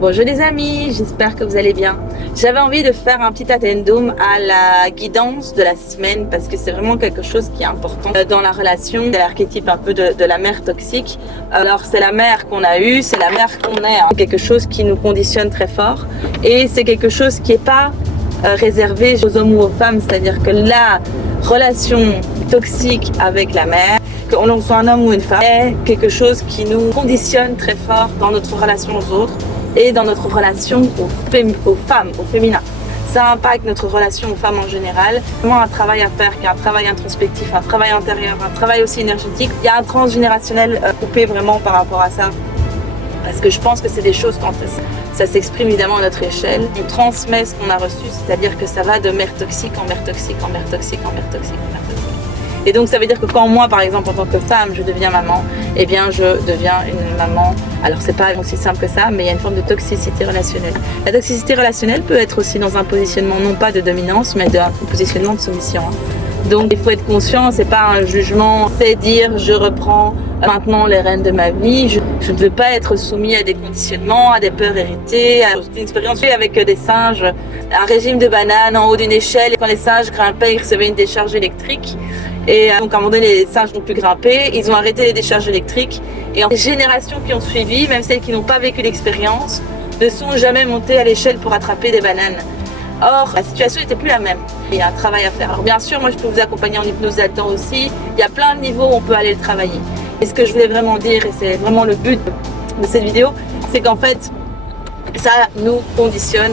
Bonjour les amis, j'espère que vous allez bien. J'avais envie de faire un petit addendum à la guidance de la semaine parce que c'est vraiment quelque chose qui est important dans la relation. C'est l'archétype un peu de la mère toxique. Alors c'est la mère qu'on a eue, c'est la mère qu'on est. Quelque chose qui nous conditionne très fort et c'est quelque chose qui n'est pas réservé aux hommes ou aux femmes. C'est-à-dire que la relation toxique avec la mère, qu'on soit un homme ou une femme, est quelque chose qui nous conditionne très fort dans notre relation aux autres et dans notre relation aux femmes, au féminin. Ça impacte notre relation aux femmes en général. Vraiment un travail à faire, qui est un travail introspectif, un travail intérieur, un travail aussi énergétique. Il y a un transgénérationnel coupé vraiment par rapport à ça. Parce que je pense que c'est des choses quand ça s'exprime évidemment à notre échelle. On transmet ce qu'on a reçu, c'est-à-dire que ça va de mère toxique en mère toxique, en mère toxique, en mère toxique, en mère toxique. Et donc ça veut dire que quand moi, par exemple, en tant que femme, je deviens maman, eh bien je deviens une maman. Alors c'est pas aussi simple que ça, mais il y a une forme de toxicité relationnelle. La toxicité relationnelle peut être aussi dans un positionnement non pas de dominance, mais d'un positionnement de soumission. Donc il faut être conscient, c'est pas un jugement, c'est dire je reprends maintenant les rênes de ma vie, je ne veux pas être soumis à des conditionnements, à des peurs héritées, à une expérience avec des singes, un régime de bananes en haut d'une échelle, et quand les singes grimpaient, ils recevaient une décharge électrique. Et donc à un moment donné, les singes n'ont plus grimpé, ils ont arrêté les décharges électriques. Et les générations qui ont suivi, même celles qui n'ont pas vécu l'expérience, ne sont jamais montées à l'échelle pour attraper des bananes. Or, la situation n'était plus la même. Il y a un travail à faire. Alors bien sûr, moi je peux vous accompagner en hypnose là-dedans aussi. Il y a plein de niveaux où on peut aller le travailler. Et ce que je voulais vraiment dire, et c'est vraiment le but de cette vidéo, c'est qu'en fait, ça nous conditionne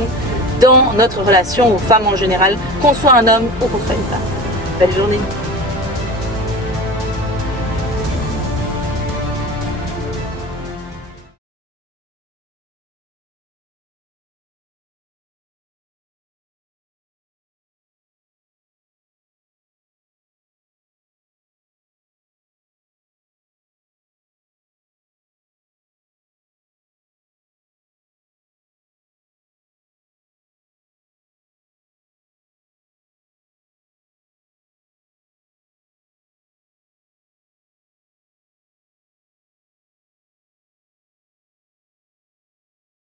dans notre relation aux femmes en général, qu'on soit un homme ou qu'on soit une femme. Belle journée.